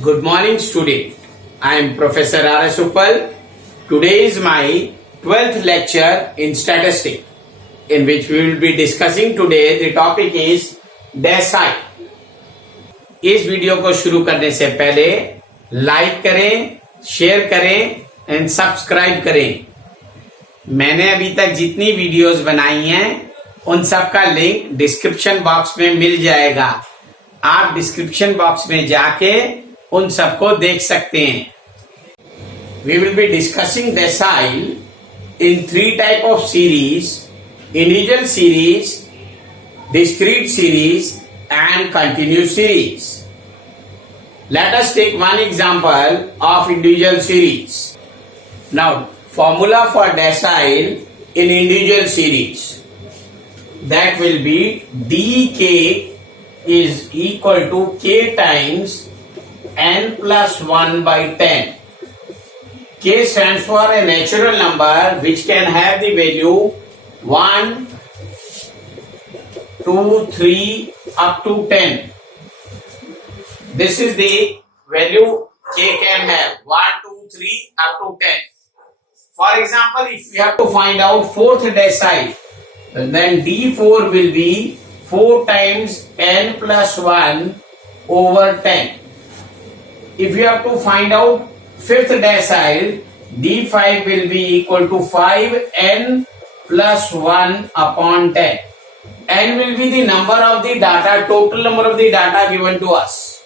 Good morning, student. I am Professor R. S. Uppal. Today is my 12th lecture in statistics, in which we will be discussing today. The topic is decile. इस video को शुरू करने से पहले like करें, share करें and subscribe करें। मैंने अभी तक जितनी वीडियोस बनाई हैं उन सब का लिंक डिस्क्रिप्शन बॉक्स में मिल जाएगा। आप डिस्क्रिप्शन बॉक्स में जाके उन सबको देख सकते हैं। We will be discussing decile in three type of series: individual series, discrete series, and continuous series. Let us take one example of individual series. Now, formula for decile in individual series, that will be dk is equal to k times n plus 1 by 10. K stands for a natural number which can have the value 1, 2, 3 up to 10. This is the value K can have 1, 2, 3 up to 10. For example, if we have to find out fourth decile, then D4 will be 4 times n plus 1 over 10. If you have to find out fifth decile, D5 will be equal to 5n plus 1 upon 10. N will be the number of the data, total number of the data given to us.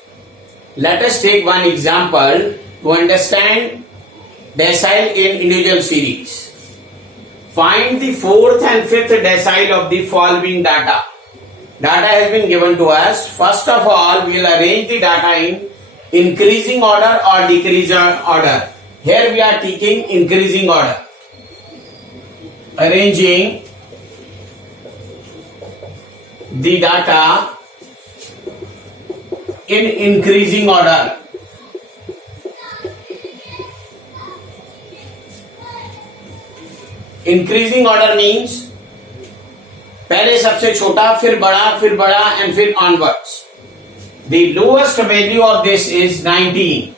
Let us take one example to understand decile in individual series. Find the fourth and fifth decile of the following data. Data has been given to us. First of all, we will arrange the data in increasing order or decreasing order. Here we are taking increasing order. Arranging the data in increasing order. Increasing order means पहले सबसे छोटा, फिर बड़ा and फिर onwards. The lowest value of this is 19.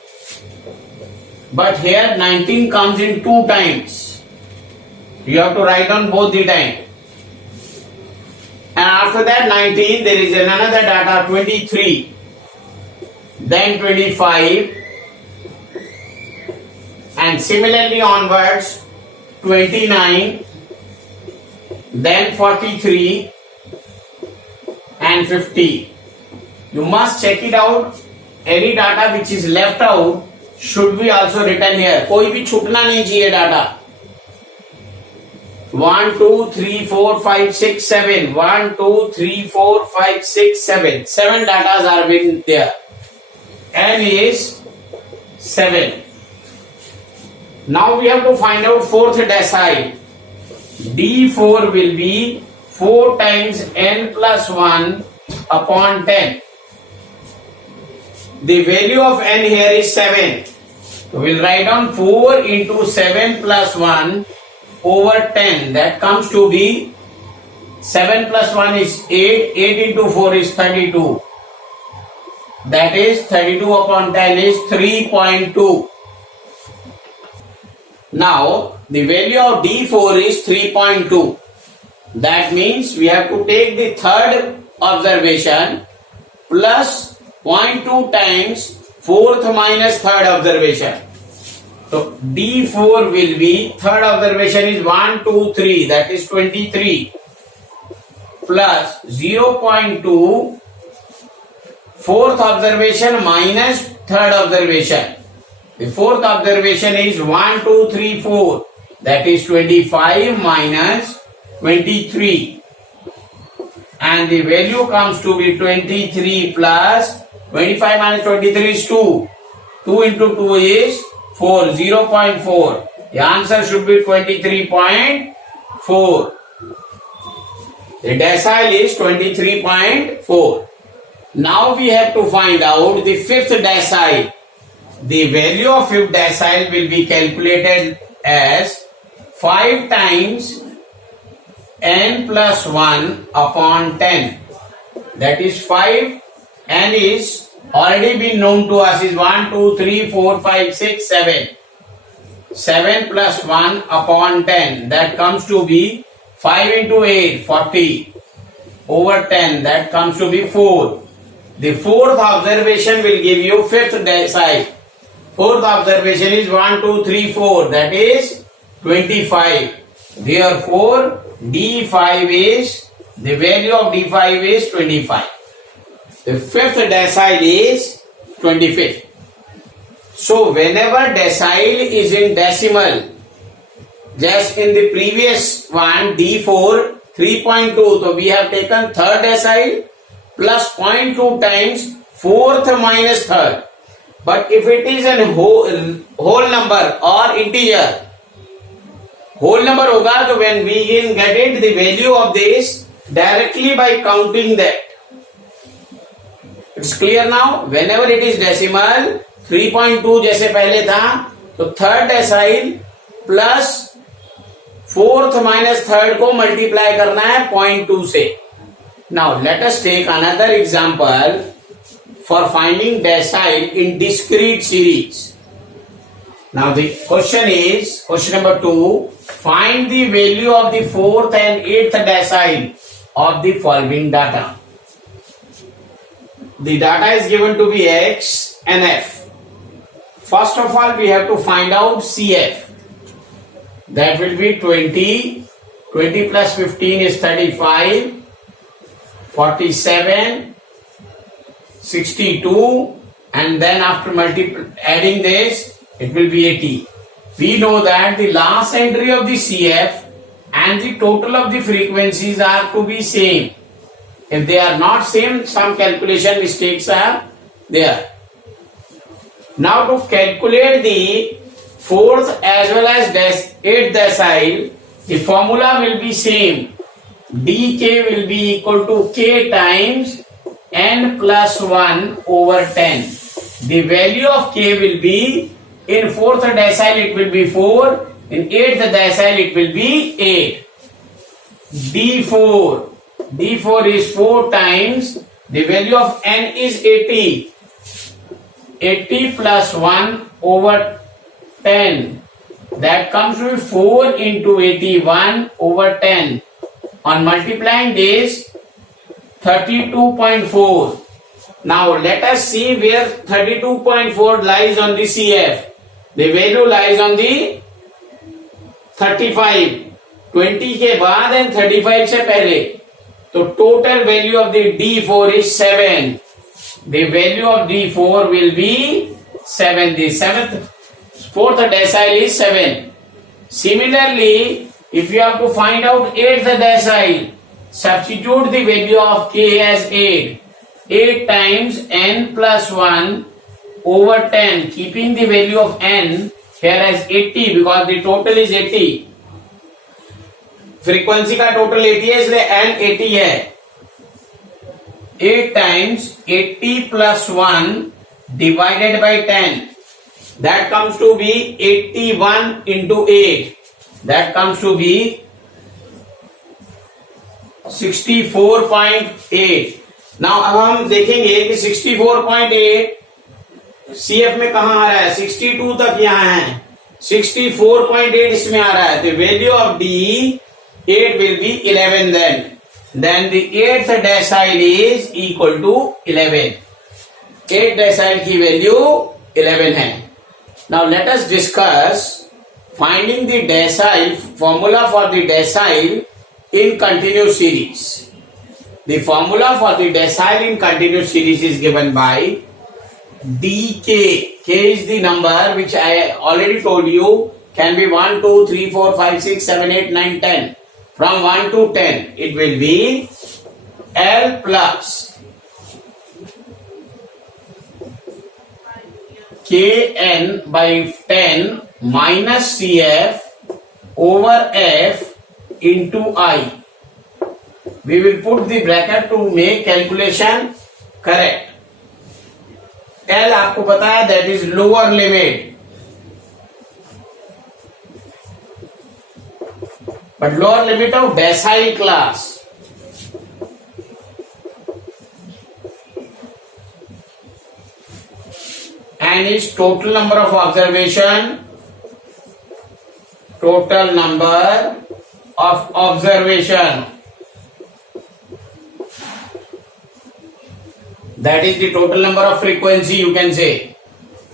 But here 19 comes in 2 times. You have to write on both the time. And after that 19, there is another data 23. Then 25. And similarly onwards 29. Then 43. And 50. You must check it out. Any data which is left out should be also written here. कोई भी छूटना नहीं चाहिए data. 1, 2, 3, 4, 5, 6, 7. 1, 2, 3, 4, 5, 6, 7. 7 datas are been there. N is 7. Now we have to find out fourth decile. D4 will be 4 times n plus 1 upon 10. The value of n here is 7. So we will write down 4 into 7 plus 1 over 10. That comes to be 7 plus 1 is 8. 8 into 4 is 32. That is 32 upon 10 is 3.2. Now the value of D4 is 3.2. That means we have to take the third observation plus 0.2 times fourth minus third observation. So D4 will be, third observation is 1, 2, 3, that is 23, plus 0.2 fourth observation minus third observation. The fourth observation is 1, 2, 3, 4, that is 25 minus 23. And the value comes to be 23 plus 25 minus 23 is 2. 2 into 2 is 4, 0.4. The answer should be 23.4. The decile is 23.4. Now we have to find out the fifth decile. The value of fifth decile will be calculated as 5 times n plus 1 upon 10. That is 5 n is already been known to us is 1, 2, 3, 4, 5, 6, 7. 7 plus 1 upon 10. That comes to be 5 into 8, 40. Over 10. That comes to be 4. The fourth observation will give you fifth decile. Fourth observation is 1, 2, 3, 4. That is 25. Therefore, D5 is, the value of D5 is 25. The fifth decile is 25th. So, whenever decile is in decimal, just in the previous one, D4, 3.2, so we have taken third decile plus 0.2 times fourth minus third. But if it is a whole number or integer, whole number hoga, so when we can get it, the value of this directly by counting that. It's clear now? Whenever it is decimal, 3.2 जैसे पहले था, तो third decyl plus fourth minus third को multiply करना है 0.2 से. Now let us take another example for finding decile in discrete series. Now the question is, question number 2, find the value of the fourth and eighth decile of the following data. The data is given to be X and F. First of all, we have to find out CF. That will be 20. 20 plus 15 is 35. 47. 62. And then after adding this, it will be 80. We know that the last entry of the CF and the total of the frequencies are to be same. If they are not same, some calculation mistakes are there. Now to calculate the fourth as well as eighth decile, the formula will be same. dk will be equal to k times n plus 1 over 10. The value of k will be, in fourth decile it will be 4, in eighth decile it will be 8. D4 is 4 times, the value of n is 80. 80 plus 1 over 10. That comes to 4 into 81 over 10. On multiplying this, 32.4. Now let us see where 32.4 lies on the CF. The value lies on the 35. 20 के बाद and 35 से पहले. So total value of the D4 is 7. The value of D4 will be 7. The fourth decile is 7. Similarly, if you have to find out eighth decile, substitute the value of k as 8. 8 times n plus 1 over 10, keeping the value of n here as 80 because the total is 80. Frequency का total 80 है, इसलिए n 80 है. 8 times 80 plus 1 divided by 10. That comes to be 81 into 8. That comes to be 64.8. Now अब हम देखेंगे कि 64.8 CF में कहाँ आ रहा है. 62 तक यहाँ है. 64.8 इसमें आ रहा है. The value of D8 will be 11 then. Then the eighth decile is equal to 11. 8th decile की value 11 है. Now let us discuss finding the decile, formula for the decile in continuous series. The formula for the decile in continuous series is given by dk. K is the number which I already told you can be 1, 2, 3, 4, 5, 6, 7, 8, 9, 10. From 1 to 10, it will be L plus Kn by 10 minus Cf over F into I. We will put the bracket to make calculation correct. L आपको पता है, that is lower limit. But lower limit of decile class. n is total number of observation, total number of observation. That is the total number of frequency, you can say.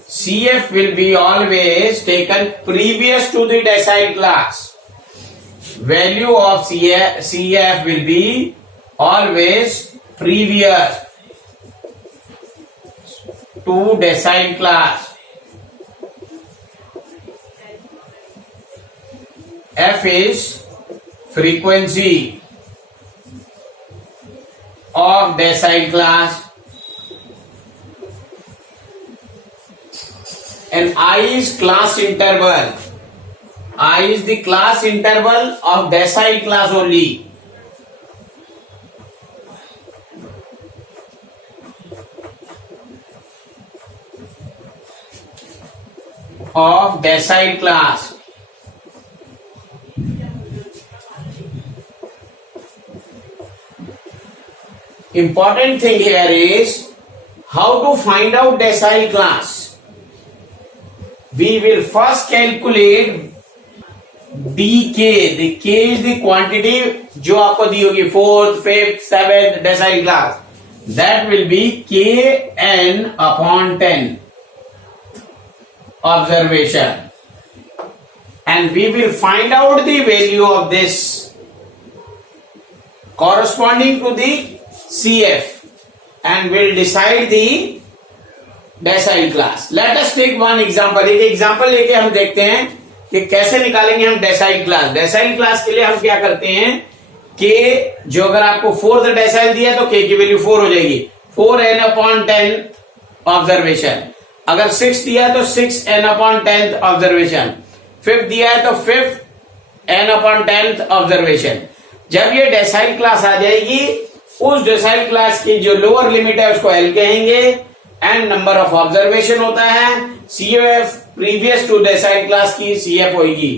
CF will be always taken previous to the decile class. Value of CF will be always previous to decile class. F is frequency of decile class, and I is class interval. I is the class interval of decile class only. Of decile class. Important thing here is how to find out decile class. We will first calculate dk. The k is the quantity जो आपको दी होगी 4th, 5th, 7th decile class. That will be kn upon 10 observation, and we will find out the value of this corresponding to the CF, and will decide the decile class. Let us take one example. एक example लेके हम देखते हैं कि कैसे निकालेंगे हम decyl class. Decyl class के लिए हम क्या करते हैं, के जो अगर आपको 4th डेसाइल दिया तो के की वैल्यू 4 हो जाएगी, 4n upon 10 ऑब्जर्वेशन. अगर 6 दिया तो 6n upon 10th observation. 5th दिया है तो 5th n upon 10th observation. जब ये डेसाइल क्लास आ जाएगी, उस डेसाइल क्लास की जो लोअर लिमिट है उसको एल कहेंगे, एंड नंबर ऑफ ऑब्जर्वेशन होता है. CF previous to decile class की CF होगी,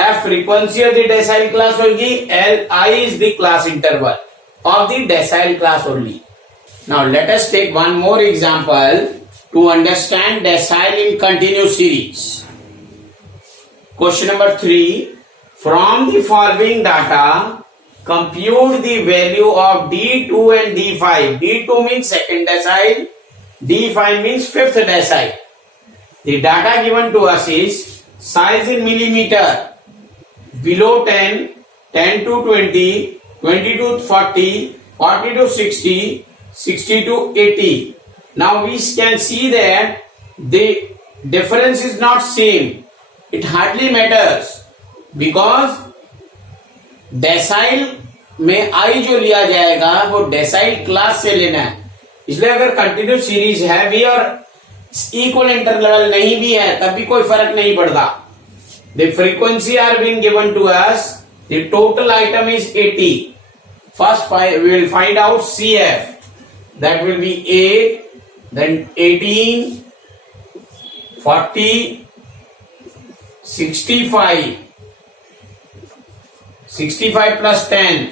F frequency of the decile class होगी, L I is the class interval of the decile class only. Now let us take one more example to understand decile in continuous series. Question number 3. From the following data, compute the value of D2 and D5. D2 means second decile, D5 means fifth decile. The data given to us is size in millimeter, below 10, 10 to 20, 20 to 40, 40 to 60, 60 to 80. Now we can see that the difference is not same. It hardly matters because decyl में आई जो लिया जाएगा वो decyl class से लेना है. इसलिए अगर कंटिन्यूस सीरीज है भी और इक्वल इंटरवल नहीं भी है तब भी कोई फर्क नहीं पड़ता. The frequency are being given to us. The total item is 80. First we will find out CF. That will be 8, then 18, 40, 65. 65 plus 10,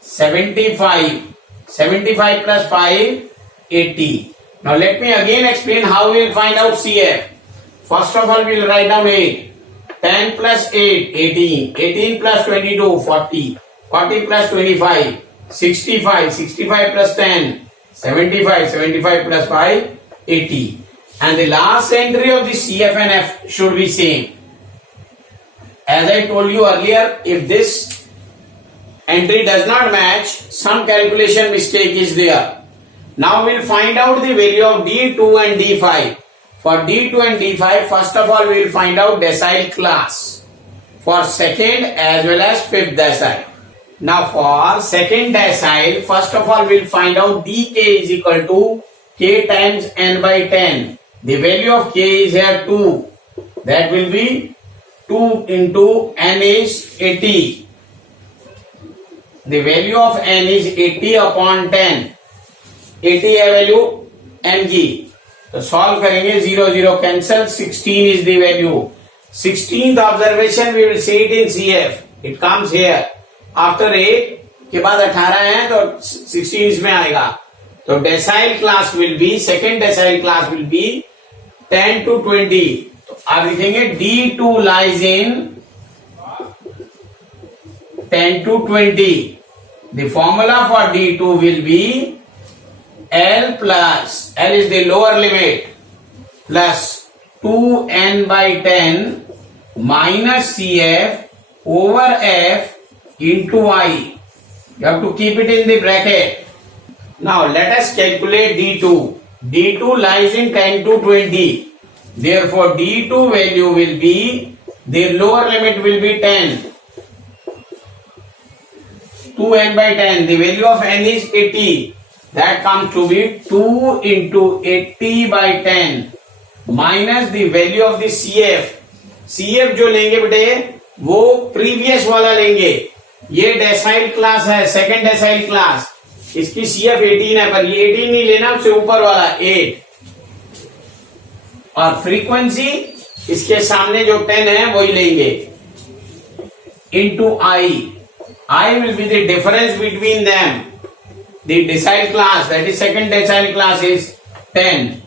75. 75 plus 5, 80. Now let me again explain how we will find out CF. First of all, we will write down 8. 10 plus 8, 18. 18 plus 22, 40. 40 plus 25, 65. 65 plus 10, 75. 75 plus 5, 80. And the last entry of the CF and F should be same. As I told you earlier, if this entry does not match, some calculation mistake is there. Now we will find out the value of D2 and D5. For D2 and D5, first of all we will find out decile class for second as well as fifth decile. Now for second decile, first of all we will find out dk is equal to k times n by 10. The value of k is here 2. That will be 2 into n is 80. The value of n is 80 upon 10. 80 है value n की, तो solve करेंगे 0 0 cancel. 16 is the value. 16th observation we will see it in CF. It comes here. After 8 के बाद 18 है तो 16 इसमें आएगा. तो decyl class will be, second decile class will be 10 to 20. तो आप लिखेंगे D2 lies in 10 to 20. The formula for D2 will be L plus, L is the lower limit, plus 2n by 10 minus CF over F into I. You have to keep it in the bracket. Now let us calculate D2. D2 lies in 10 to 20. Therefore D2 value will be, the lower limit will be 10. 2n by 10. The value of n is 80. That comes to be 2 into 80 by 10 minus the value of the CF. CF जो लेंगे बेटे वो previous वाला लेंगे. ये decyl class है, second decyl class. इसकी CF 18 है, पर ये 18 नहीं लेना, उससे ऊपर वाला 8. और फ्रीक्वेंसी इसके सामने जो 10 है वही लेंगे. Into I. I will be the difference between them. The decile class, that is second decile class, is 10.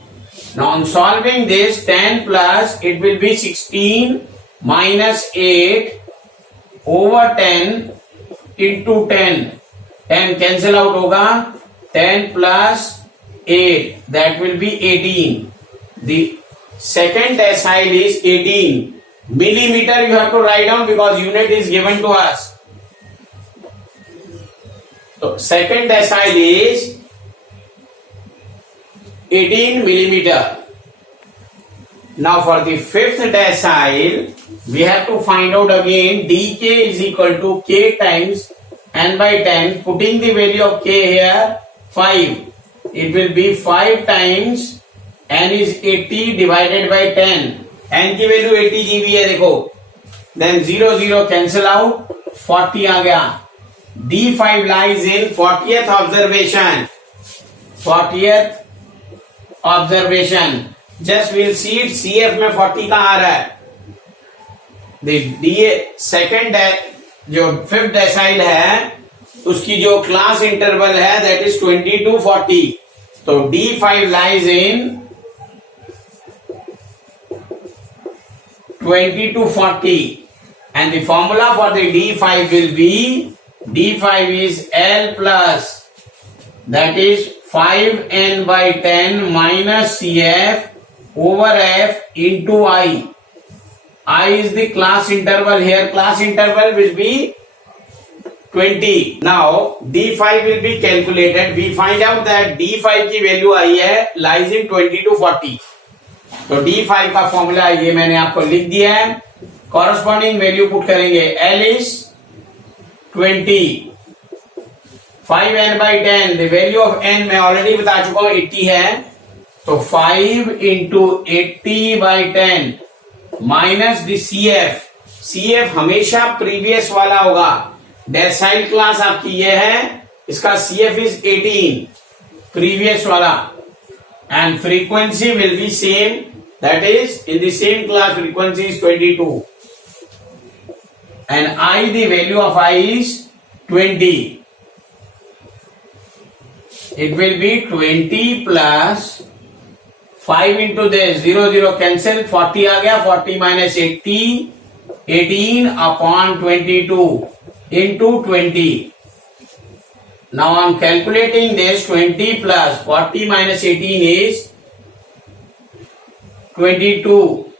Now on solving this, 10 plus, it will be 16 minus 8 over 10 into 10. 10 cancel out होगा. 10 plus 8, that will be 18. The second decile is 18. Millimeter you have to write down because unit is given to us. So second decile is 18 millimeter. Now for the fifth decile, we have to find out again dk is equal to k times n by 10. Putting the value of k here 5. It will be 5 times n is 80 divided by 10. n की value 80 GB है देखो. Then 0 0 cancel out, 40 आ गया. D5 lies in 40th observation. 40th observation. Just we'll see it. CF में 40 कहाँ आ रहा है? The DA second जो fifth decile है उसकी जो class interval है that is 20 to 40. तो D5 lies in 20 to 40. And the formula for the D5 will be, D5 is L plus, that is 5n by 10 minus CF over F into I. I is the class interval here. Class interval will be 20. Now D5 will be calculated. We find out that D5 की value आई है lies in 20 to 40. तो D5 का formula ये मैंने आपको लिख दिया है. कॉरस्पॉन्डिंग वैल्यू पुट करेंगे. L is 20. 5n by 10. The value of n मैं ऑलरेडी बता चुका हूं 80 है. तो 5 into 80 by 10 minus the CF. CF हमेशा प्रीवियस वाला होगा. डेसाइल क्लास आपकी ये है, इसका CF is 18 प्रीवियस वाला. And frequency will be same, that is in the same class frequency is 22. And I, the value of I is 20. It will be 20 plus 5 into this 0 0 cancel, 40 आ गया. 40 minus 80, 18 upon 22 into 20. Now I am calculating this. 20 plus 40 minus 18 is 22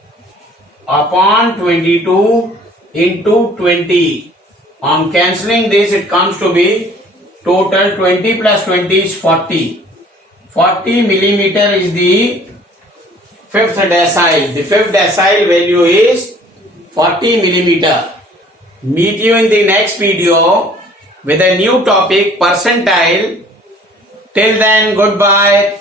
upon 22 into 20. I am cancelling this. It comes to be total 20 plus 20 is 40. 40 millimeter is the fifth decile. The fifth decile value is 40 millimeter. Meet you in the next video with a new topic, percentile. Till then, goodbye.